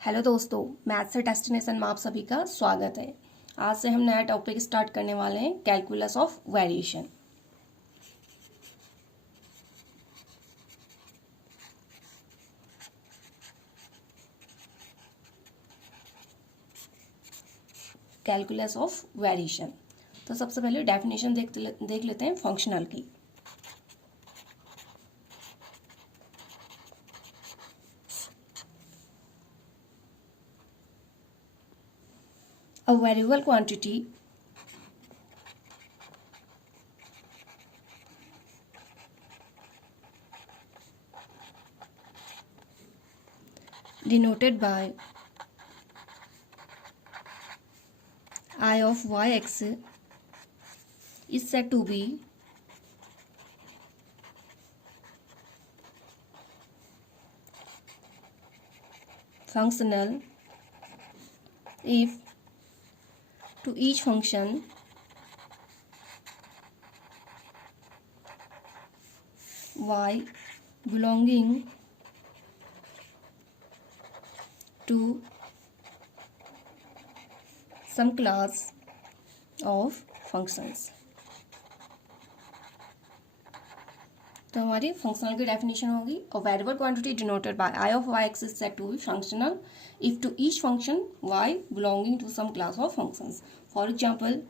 Hello दोस्तों, maths से destination में आप सभी का स्वागत है। आज से हम नया टॉपिक स्टार्ट करने वाले हैं, calculus of variation. Calculus of variation. तो सबसे पहले डेफिनेशन देख लेते हैं फंक्शनल की। अ variable quantity denoted by I of yx is said to be functional if to each function y belonging to some class of functions। तो हमारी functional की डेफिनेशन होगी, a variable quantity denoted by I of Y X is said to be functional if to each function Y belonging to some class of functions. For example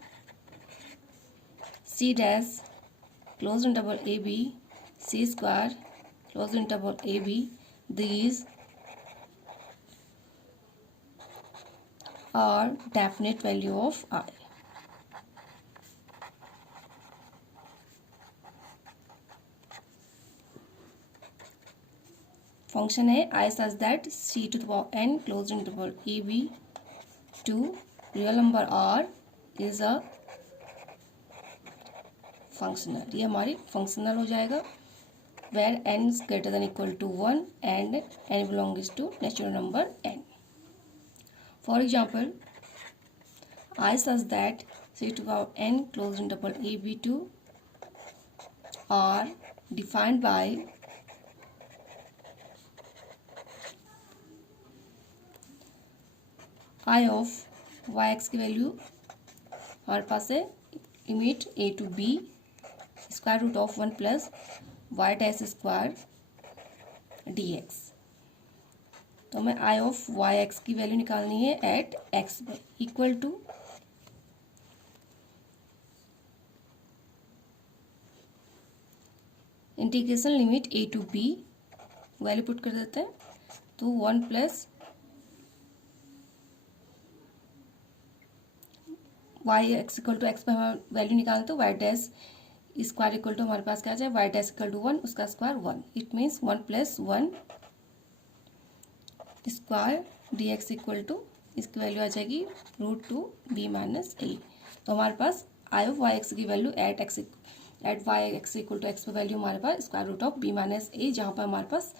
C dash close interval A B C square close interval A B these are definite value of I. Function है I such that C to the power N close interval A B to real number R is a functional. ये हमारी functional हो जाएगा where N is greater than equal to 1 and N belongs to natural number N. For example I such that C to power n closed interval a b to are defined by I of yx की value हमारे पास है limit a to b square root of 1 plus Y dash square dx। तो हमें I of yx की value निकालनी है at x equal to integration limit A to B value put कर देते हैं, तो 1 plus Y x equal to X पर हमारा वैल्यू निकालते तो Y dash square equal to हमारे पास क्या आ जाए वाई डैश इक्वल टू 1 उसका square 1। It means 1 plus 1 square D X equal to इसकी वैल्यू आ जाएगी root to B minus A. तो हमारे पास आई ऑफ वाई एक्स की value at Y x equal to X पर वैल्यू हमारे पास square root of B minus A, जहाँ पर हमारे पास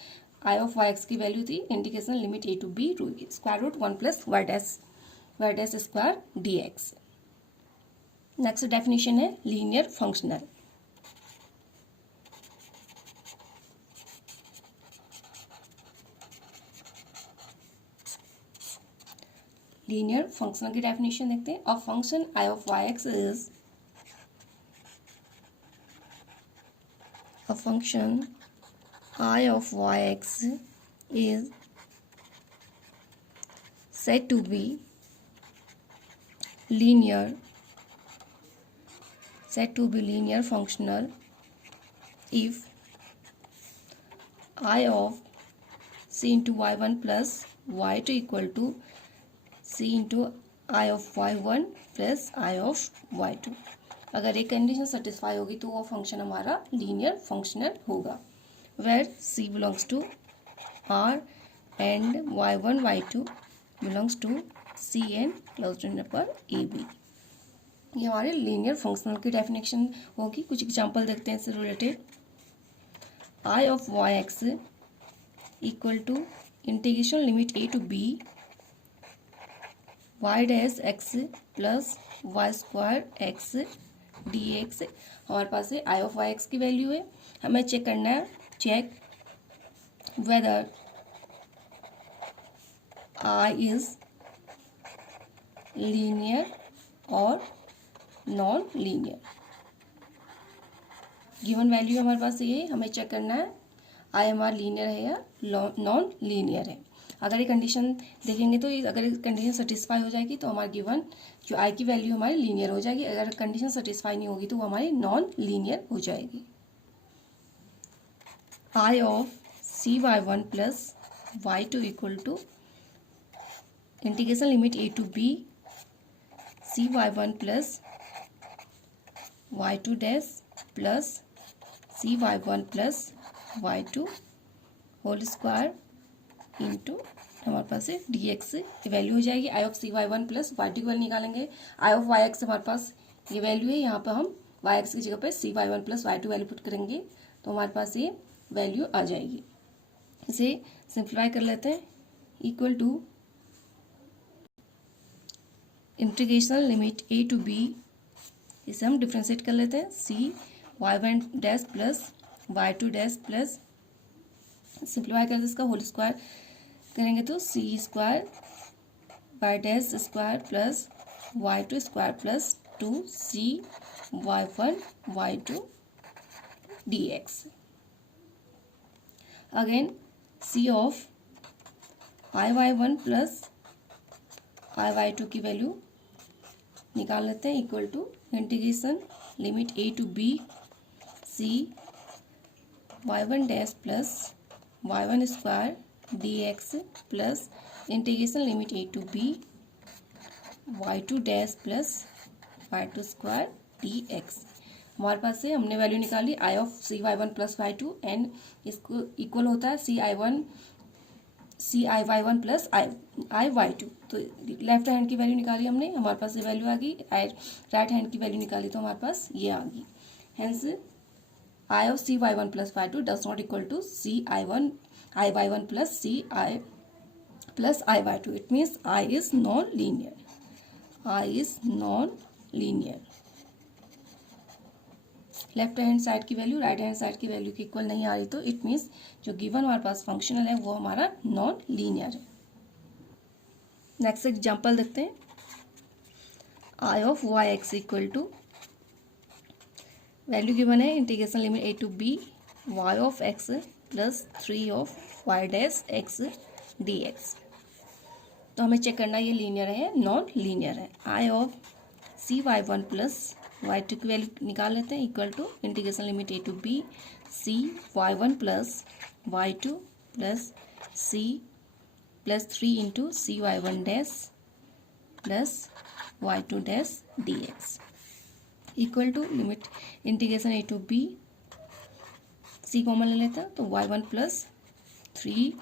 आई ऑफ वाई एक्स की वैल्यू थी integration limit A to B square root 1 plus Y dash square D X. Next definition है लीनियर फंक्शनल। लीनियर फंक्शनल की डेफिनेशन देखते हैं। A function I of Y X is a function I of yx is said to be linear functional if I of c into y1 plus y2 equal to c into I of y1 plus I of y2। अगर एक condition satisfy होगी तो वो function हमारा linear functional होगा where C belongs to R and y1 y2 belongs to C and close पर A B. ये हमारे लीनियर फंक्शनल की डेफिनेशन होगी। कुछ एग्जांपल देखते हैं इससे related. I of Y x equal to integration limit A to B Y dash X plus Y square X D X. हमारे पास है आई ऑफ वाई एक्स की वैल्यू है, हमें चेक करना है check whether I is linear और non linear. Given value हमारे पास ये हमें चेक करना है आई हमारा लीनियर है या नॉन लीनियर है। अगर ये कंडीशन देखेंगे तो अगर ये कंडीशन सेटिस्फाई हो जाएगी तो हमारा गिवन जो आई की वैल्यू हमारी लीनियर हो जाएगी। अगर कंडीशन सेटिस्फाई नहीं होगी तो वो हमारी नॉन लीनियर हो जाएगी। I of cy1 plus y2 equal to integration limit a to b cy1 plus y2 dash plus cy1 plus y2 whole square into हमारे पास से dx वैल्यू हो जाएगी। I of cy1 plus y2 की value निकालेंगे। आई of yx हमारे पास ये वैल्यू है, यहाँ पर हम yx की जगह पे cy1 plus y2 value put करेंगे तो हमारे पास ये वैल्यू आ जाएगी। इसे सिंप्लीफाई कर लेते हैं। Equal to integration limit a to b, इसे हम डिफ्रेंशिएट कर लेते हैं। cy1 dash plus y2 dash plus simplify करते इसका होल स्क्वायर करेंगे तो c square y dash square plus y2 square plus 2cy1 y2 dx। Again c of i y1 plus i y2 की वैल्यू निकाल लेते हैं। Equal to integration limit a to b cy1 dash plus y1 square dx plus integration limit a to b y2 dash plus y2 square dx। हमारे पास से हमने value निकाली I of cy1 plus y2 and इसको equal होता है cy1 plus i y2। तो left hand की वैल्यू निकाली हमने, हमारे पास ये वैल्यू आ गई। राइट हैंड की वैल्यू निकाली तो हमारे पास ये आ गई। Hence I of cy1 plus y2 does not equal to i y1 plus ci plus i y2। It means I is non linear. I is non linear. Left hand side की value right hand side की value के equal नहीं आ रही तो it means जो given हमारे पास functional है वो हमारा नॉन लीनियर है। नेक्स्ट एग्जांपल देखते हैं। I of Y x equal to value given है integration limit a to b y of x plus 3 of y dash x dx। तो हमें चेक करना ये लीनियर है नॉन लीनियर है। I of cy1 plus y2 की value निकाल लेते हैं। Equal to integration limit a to b cy1 plus y2 plus c plus 3 into cy1 dash plus y2 dash dx। Equal to limit integration a to b c common ले लेते हैं तो y1 plus 3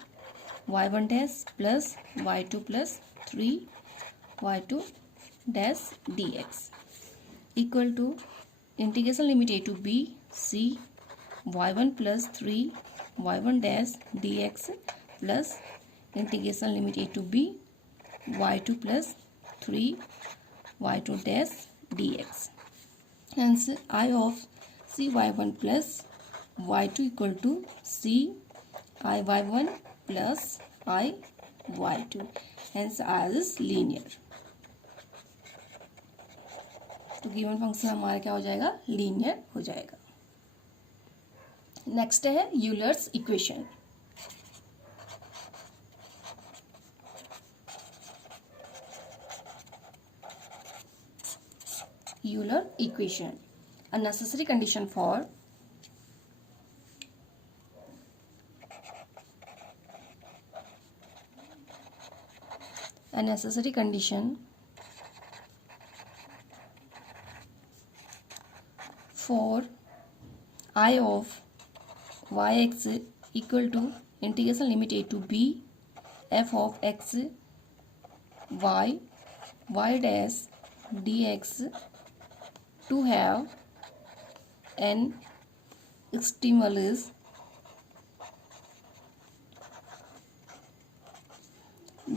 y1 dash plus y2 plus 3 y2 dash dx। Equal to integration limit a to b cy1 plus 3 y1 dash dx plus integration limit a to b y2 plus 3 y2 dash dx। Hence I of cy1 plus y2 equal to ciy1 plus iy2। Hence I is linear. तो given function हमारा क्या हो जाएगा, linear हो जाएगा। Next है Euler's equation. Euler equation, a necessary condition for I of yx equal to integration limit a to b f of x y dash dx to have an stimulus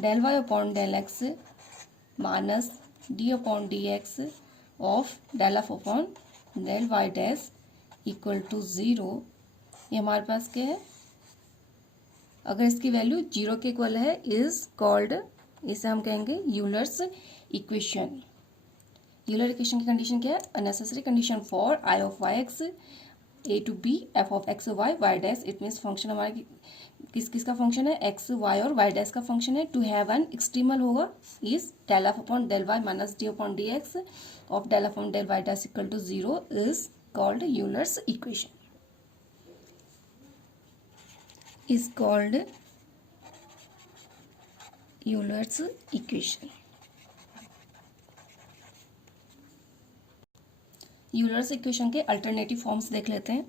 del y upon del x minus d upon dx of del f upon del y dash equal to 0। ये हमारे पास क्या है, अगर इसकी value 0 के equal है is called, इसे हम कहेंगे यूलर्स इक्वेशन। यूलर इक्वेशन की कंडीशन क्या है? Unnecessary condition for I of Y X A to B F of X Y Y dash. It means function हमारा किस किस का फंक्शन है? एक्स वाई और वाई डैश का फंक्शन है। टू हैव एन एक्सट्रीमल होगा is del F upon del Y minus D upon D x of del F upon del Y dash equal to 0 is called Euler's equation. is called Euler's equation. Euler's equation के alternative forms देख लेते हैं।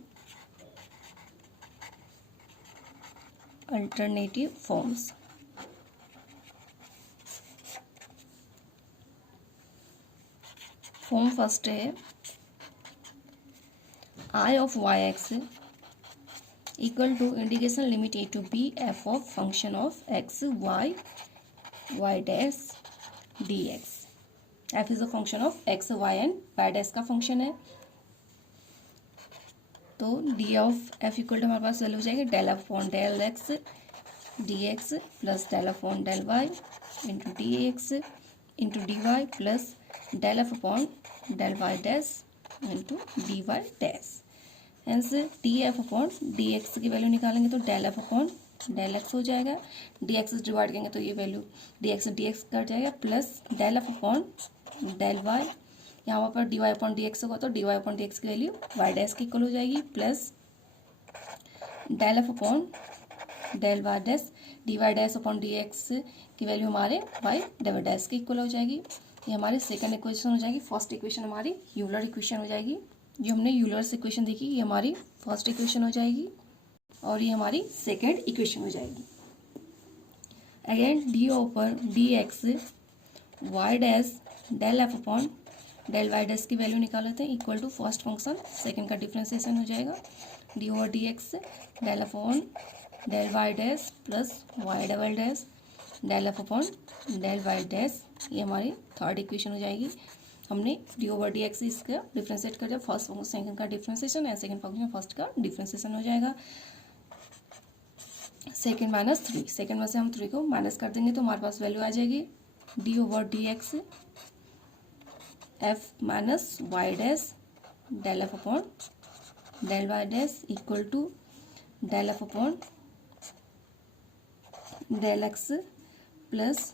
Alternative forms, form first है I of Y X equal to integration limit a to b f of function of x y y dash dx। f is a function of x y and y dash का function है, तो d of f equal to हमारे पास value हो जाएगी del F upon del x D x plus del F upon del y into d x into d y plus del F upon del Y dash into d y dash. Hence d f upon D x की value निकालेंगे तो del F upon del x हो जाएगा, d x divide करेंगे तो ये value d x cut जाएगा plus del F upon del y, यहाँ पर d y upon D x होगा तो d y upon D x की वैल्यू वाई डैश की इक्वल हो जाएगी plus del F upon del Y dash d y dash upon D x की value हमारे वाई डबल डैश की equal हो जाएगी। ये हमारी सेकंड इक्वेशन हो जाएगी। फर्स्ट इक्वेशन हमारी यूलर इक्वेशन हो जाएगी। जो हमने यूलर्स इक्वेशन देखी ये हमारी फर्स्ट इक्वेशन हो जाएगी और ये हमारी सेकेंड इक्वेशन हो जाएगी। Again d over D x y dash del F upon del Y dash की वैल्यू निकाल लेते हैं equal to first function second का डिफ्रेंसिएशन हो जाएगा d over D x del F upon del Y dash plus y double dash del F upon del Y dash. ये हमारी third equation हो जाएगी। हमने डी ओवर डी एक्स इसका differentiate कर दिया, फर्स्ट फंक्शन सेकंड का डिफ्रेंशिएशन है, सेकंड फंक्शन फर्स्ट का डिफ्रेंशिएशन हो जाएगा। सेकंड माइनस थ्री, सेकंड में से हम थ्री को माइनस कर देंगे तो हमारे पास वैल्यू आ जाएगी d over D x f minus Y dash del F upon del Y dash equal to del F upon del x plus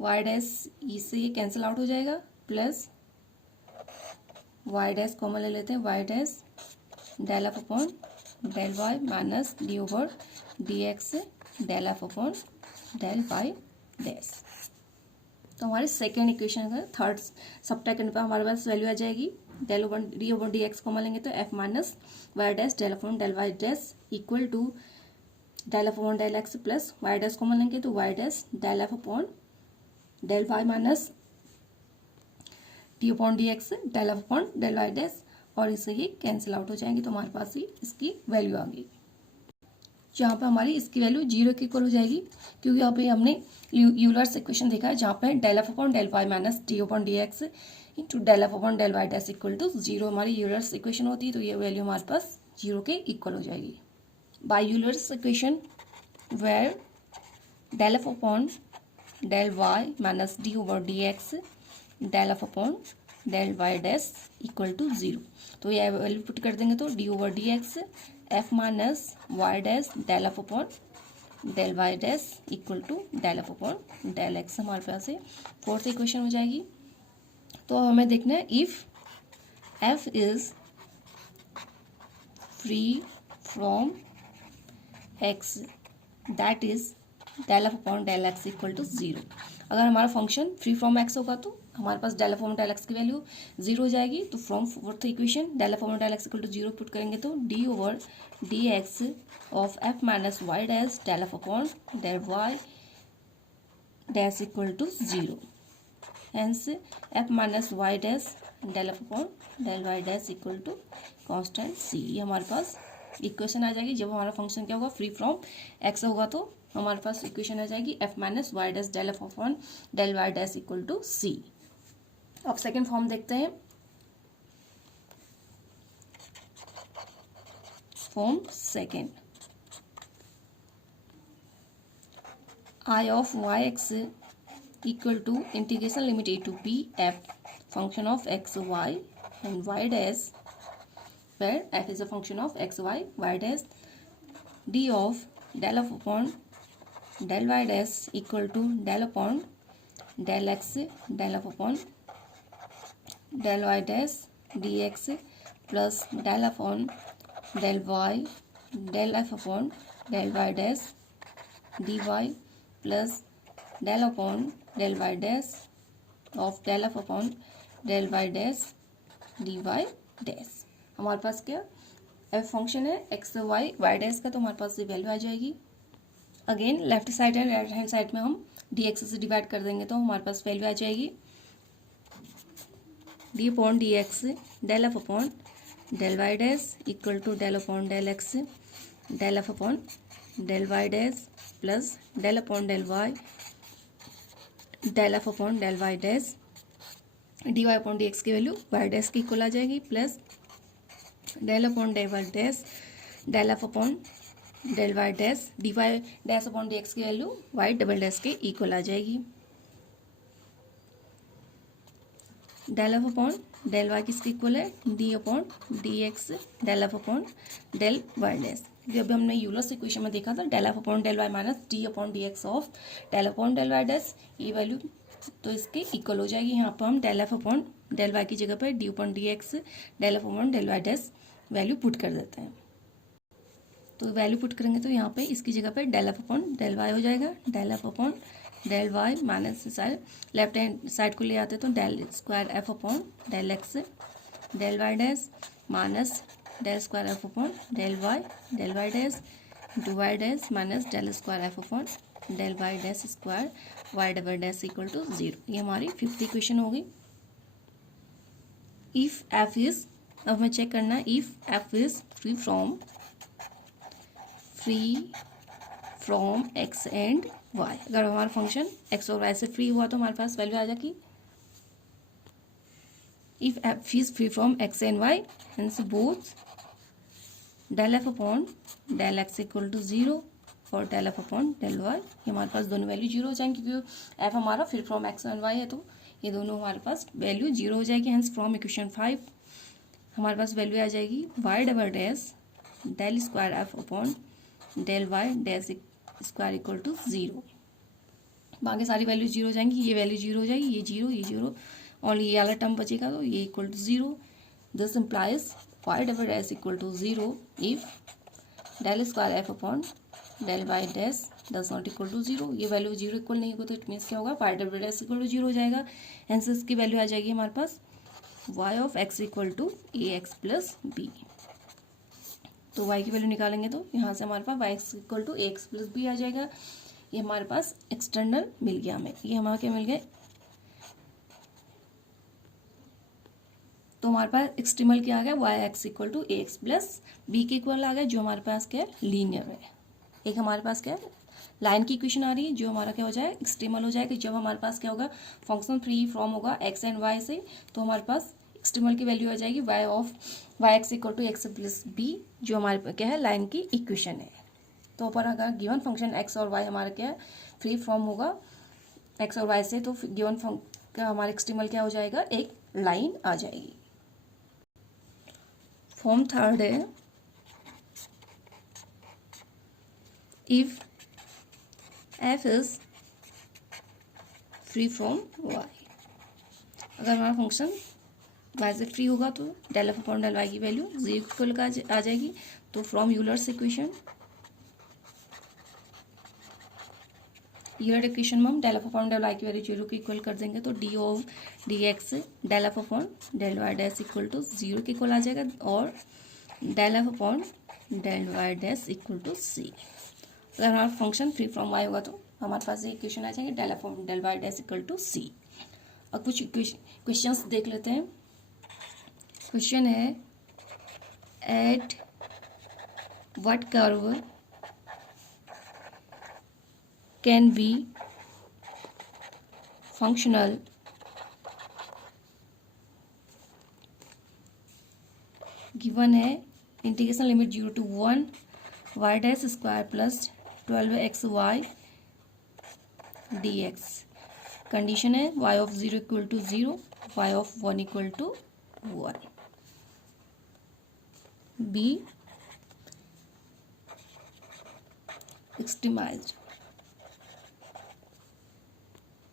Y dash इससे ये कैंसिल आउट हो जाएगा प्लस वाई डैश कॉमन ले लेते हैं y dash del F upon del Y minus d over D x del F upon del Y dash. तो हमारी second equation है। थर्ड सब्ट्रैक्टेंड पर हमारे पास वैल्यू आ जाएगी del over D x common लेंगे तो f minus Y dash del upon del Y dash equal to del F upon del x plus Y dash common लेंगे तो Y dash del F upon del Y minus D upon D x del F upon del Y dash और इससे ये cancel out हो जाएंगे तो हमारे पास ही इसकी वैल्यू आ गई। जहाँ पे हमारी इसकी वैल्यू 0 की इक्वल हो जाएगी क्योंकि यहाँ पे हमने यूलर्स इक्वेशन देखा है जहाँ पे del F upon del Y minus D upon D x into del F upon del Y dash equal to 0 हमारी यूलर्स इक्वेशन होती है तो ये वैल्यू हमारे पास 0 के इक्वल हो जाएगी। By Euler's equation where del F upon del Y minus d over D x del F upon del Y dash equal to 0, तो ये वैल्यू पुट कर देंगे तो D over D x f minus Y dash del F upon del Y dash equal to del F upon del x हमारे पास है। Fourth equation हो जाएगी। तो हमें देखना है if f is free from x that is del F upon del x equal to 0। अगर हमारा फंक्शन फ्री फ्रॉम एक्स होगा तो हमारे पास del F upon del X की वैल्यू 0 हो जाएगी। तो from fourth equation del F upon del x equal to 0 put करेंगे तो D over D x of F minus Y dash del F upon del Y dash equal to 0। Hence F minus Y dash del F upon del Y dash equal to constant C. ये हमारे पास equation आ जाएगी। जब हमारा function क्या होगा free from x होगा तो हमारे पास इक्वेशन आ जाएगी F minus Y dash del F upon del Y dash equal to सी। अब सेकेंड फॉर्म देखते हैं। Form second I of yx equal to integration limit a to b f function of x y and y dash, where f is a function of x y dash, d of del f upon del y dash equal to del upon del x del f upon del y dash dx plus del upon del y del f upon del y dash dy plus del upon del y dash of del f upon del y dash dy dash। हमारे पास क्या F function है X Y Y dash का, तो हमारे पास ये value आ जाएगी। Again left side and right hand side में हम डी एक्स से डिवाइड कर देंगे तो हमारे पास वैल्यू आ जाएगी d upon D x del F upon del Y dash equal to del upon del x del F upon del Y dash plus del upon del y del F upon del Y dash d y upon D x की value y dash की equal आ जाएगी plus del upon del Y dash del F upon del Y dash d y dash upon D x की value Y double dash के equal आ जाएगी। Del F upon del y किसके equal है d upon D x del F upon del Y dash. जब हमने Euler's equation में देखा था del F upon del Y minus D upon D x of del upon del Y dash, ये value तो इसके इक्वल हो जाएगी। यहाँ पर हम del F upon del y की जगह पर d upon D x del F upon del Y dash value put कर देते हैं। तो वैल्यू पुट करेंगे तो यहाँ पे इसकी जगह पे del F upon del y हो जाएगा, del F upon del Y minus side left hand side को ले आते तो del square f upon del x del Y dash minus del square f upon del Y dash d y dash minus del square f upon del Y dash square y double dash equal to 0। ये हमारी fifth equation होगी। If f is, अब हमें check करना है if f is free from x and y. अगर हमारा function x और वाई से फ्री हुआ तो हमारे पास वैल्यू आ जाएगी if f is free from x and y hence both del F upon del x equal to 0 और del F upon del y, ये हमारे पास दोनों वैल्यू 0 हो जाएंगी क्योंकि एफ हमारा free from x and y है तो ये दोनों हमारे पास वैल्यू 0 हो जाएगी। हेंस फ्रॉम इक्वेशन 5 हमारे पास वैल्यू आ जाएगी y double dash del square f upon del Y dash square equal to 0। बाकी सारी वैल्यू 0 हो जाएंगी, ये वैल्यू 0 हो जाएगी, ये 0 और ये वाला टर्म बचेगा तो ये equal to 0। This implies y double dash equal to 0 if del square f upon del Y dash does not equal to 0। ये वैल्यू 0 इक्वल नहीं होगा तो इट मीन्स क्या होगा Y double dash equal to 0 हो जाएगा। हेंस इसकी value आ जाएगी हमारे पास Y of X equal to A x plus B. तो y की वैल्यू निकालेंगे तो यहाँ से हमारे पास Y x equal to A x plus B आ जाएगा। ये हमारे पास एक्सटर्नल मिल गया हमें, ये हमारा क्या मिल गया, तो हमारे पास एक्सट्रीमल क्या आ गया y x equal to A x plus b के इक्वल आ गया जो हमारे पास क्या है लीनियर है। एक हमारे पास क्या है लाइन की इक्वेशन आ रही है जो हमारा क्या हो जाए एक्सट्रीमल हो जाएगा। जब हमारे पास क्या होगा फंक्शन फ्री फ्रॉम होगा एक्स एंड वाई से तो हमारे पास एक्सट्रीमल की वैल्यू आ जाएगी y of Y x equal to x plus b जो हमारे क्या है लाइन की इक्वेशन है। तो ऊपर अगर गिवन फंक्शन एक्स और वाई हमारा क्या है फ्री फ्रॉम होगा एक्स और वाई से तो गिवन का हमारा एक्सट्रीमल क्या हो जाएगा एक लाइन आ जाएगी। फॉर्म थर्ड है if f is free from y. अगर हमारा फंक्शन वाई से फ्री होगा तो del F upon del y की वैल्यू 0 इक्वल का आ जाएगी। तो from Euler's equation Euler equation में हम del F upon del y की वैल्यू 0 की इक्वल कर देंगे तो d of d x del F upon del Y dash equal to 0 के इक्वल आ जाएगा और del F upon del Y dash equal to सी। अगर हमारा फंक्शन फ्री फ्रॉम वाई होगा तो हमारे पास ये इक्वेशन आ जाएगी del F upon del Y dash equal to सी। अब कुछ क्वेश्चंस देख लेते हैं। क्वेश्चन है at what curve can be functional given है integration limit 0 to 1 Y dash square plus 12x y dx। Condition है y of 0 equal to 0, y of 1 equal to 1। Be extremized.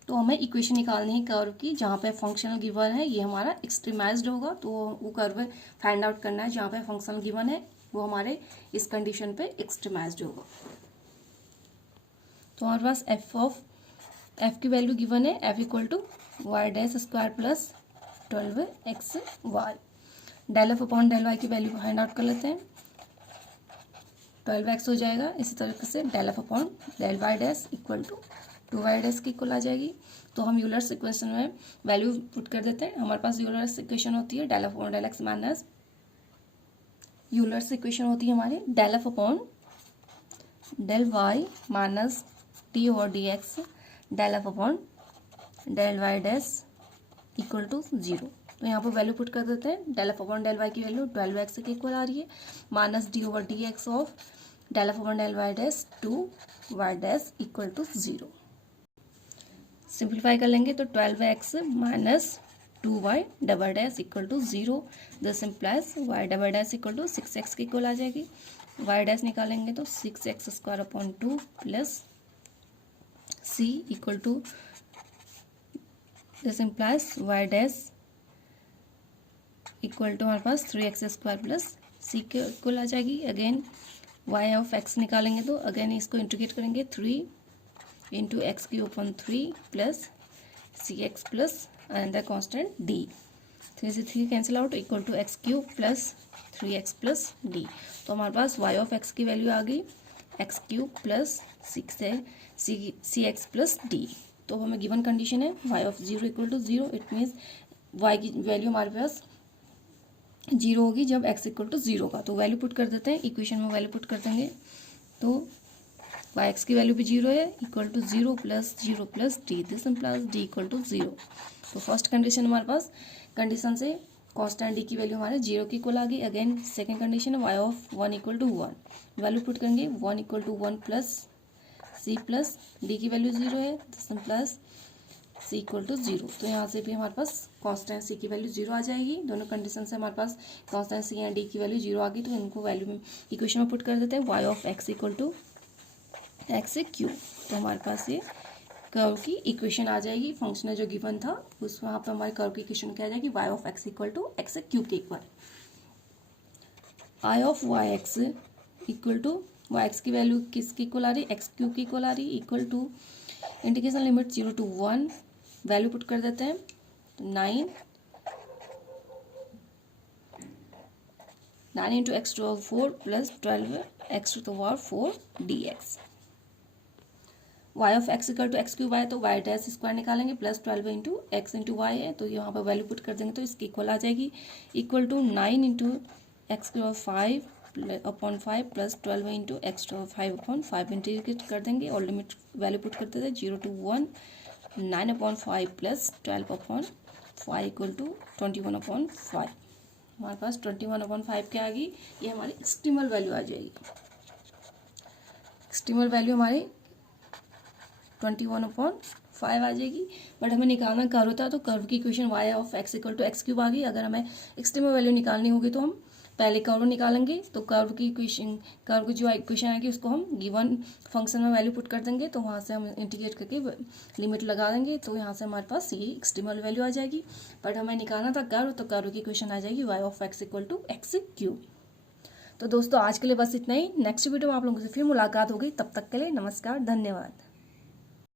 तो हमें इक्वेशन निकालनी है कर्व की जहाँ पे फंक्शनल गिवन है, ये हमारा एक्सट्रीमाइज्ड होगा। तो वो कर्व फाइंड आउट करना है जहाँ पे फंक्शनल गिवन है, वो हमारे इस कंडीशन पे एक्सट्रीमाइज्ड होगा। तो हमारे पास एफ की वैल्यू गिवन है, f equal to y dash square plus 12xy। Del F upon del y की वैल्यू फाइंड आउट कर लेते हैं। 12x हो जाएगा। इसी तरीके से del F upon del Y dash equal to 2y dash की इक्वल आ जाएगी। तो हम यूलर्स इक्वेशन में वैल्यू पुट कर देते हैं। हमारे पास यूलर्स इक्वेशन होती है del F upon del x minus, Euler's equation होती है हमारी del F upon del Y minus d over D x del F upon del Y dash equal to 0। तो यहाँ पर वैल्यू पुट कर देते हैं। Del F upon del y की वैल्यू 12x के इक्वल आ रही है, minus d over D x of del F upon del Y dash 2y dash equal to 0। Simplify कर लेंगे तो 12x minus 2y double dash equal to 0। This implies y double dash equal to 6x की equal आ जाएगी। y dash निकालेंगे तो 6x square upon 2 plus c equal to, this implies y dash equal to हमारे पास 3x square plus c के equal आ जाएगी। अगेन y ऑफ x निकालेंगे तो अगेन इसको इंटीग्रेट करेंगे 3 into x cube upon 3 plus C X plus another constant d। 3 से 3 cancel out equal to x cube plus 3x plus d। तो हमारे पास y ऑफ x की वैल्यू आ गई एक्स क्यूब प्लस 6 है सी एक्स प्लस d। तो हमें गिवन कंडीशन है y of 0 equal to 0। It means y की वैल्यू हमारे पास 0 होगी जब x इक्वल टू 0 का। तो वैल्यू पुट कर देते हैं, इक्वेशन में वैल्यू पुट कर देंगे तो x की वैल्यू भी 0 है equal to 0 plus d. This implies d equal to 0। तो फर्स्ट कंडीशन हमारे पास कंडीशन से कांस्टेंट d की वैल्यू हमारे 0 की इक्वल आ गई। अगेन सेकंड कंडीशन है y of 1 equal to 1। Value put करेंगे 1 equal to 1 plus c plus d की वैल्यू 0 है, this implies c equal to 0। तो यहाँ से भी हमारे पास कांस्टेंट c की वैल्यू 0 आ जाएगी। दोनों कंडीशन से हमारे पास कांस्टेंट c एंड d की वैल्यू 0 आ गई। तो इनको वैल्यू में इक्वेशन में पुट कर देते हैं। y of x equal to x cube. तो हमारे पास ये कर्व की इक्वेशन आ जाएगी। फंक्शन जो गिवन था उस वहाँ पर हमारे कर्व की इक्वेशन क्या आ जाएगी, y of x equal to x cube के equal. I of Y x equal to Y X की वैल्यू किसकी इक्वल आ रही है, एक्स क्यूब की इक्वल आ रही है, equal to integration limit 0 to 1। Value put कर देते हैं तो 9 into x to power 4 plus 12 X to power 4 D X. y of x equal to x cube है तो y डैश स्क्वायर निकालेंगे plus 12 into x into y है, तो यहाँ पर वैल्यू पुट कर देंगे तो इसकी इक्वल आ जाएगी equal to 9 into x cube 5 upon 5 plus 12 into x two 5 upon 5 integrate कर देंगे और लिमिट वैल्यू पुट कर देते हैं 0 to 1। 9 upon 5 plus 12 upon 5 equal to 21 upon 5। हमारे पास 21 अपॉन 5 क्या आ गई, ये हमारी एक्सट्रीमल वैल्यू आ जाएगी। एक्सट्रीमल वैल्यू हमारी 21 अपॉन 5 आ जाएगी। बट हमें निकालना कर्व था तो कर्व की equation y of x equal to x cube आ गई। अगर हमें एक्सट्रीमल वैल्यू निकालनी होगी तो हम पहले कर्व निकालेंगे। तो कर्व की जो इक्वेशन आएगी उसको हम गिवन फंक्शन में वैल्यू पुट कर देंगे, तो वहाँ से हम इंटीग्रेट करके लिमिट लगा देंगे, तो यहाँ से हमारे पास ये एक्सट्रीमल वैल्यू आ जाएगी। बट हमें निकालना था कर्व, तो कर्व की इक्वेशन आ जाएगी y of x equal to x cube. तो दोस्तों आज के लिए बस इतना ही। नेक्स्ट वीडियो में आप लोगों से फिर मुलाकात होगी। तब तक के लिए नमस्कार, धन्यवाद।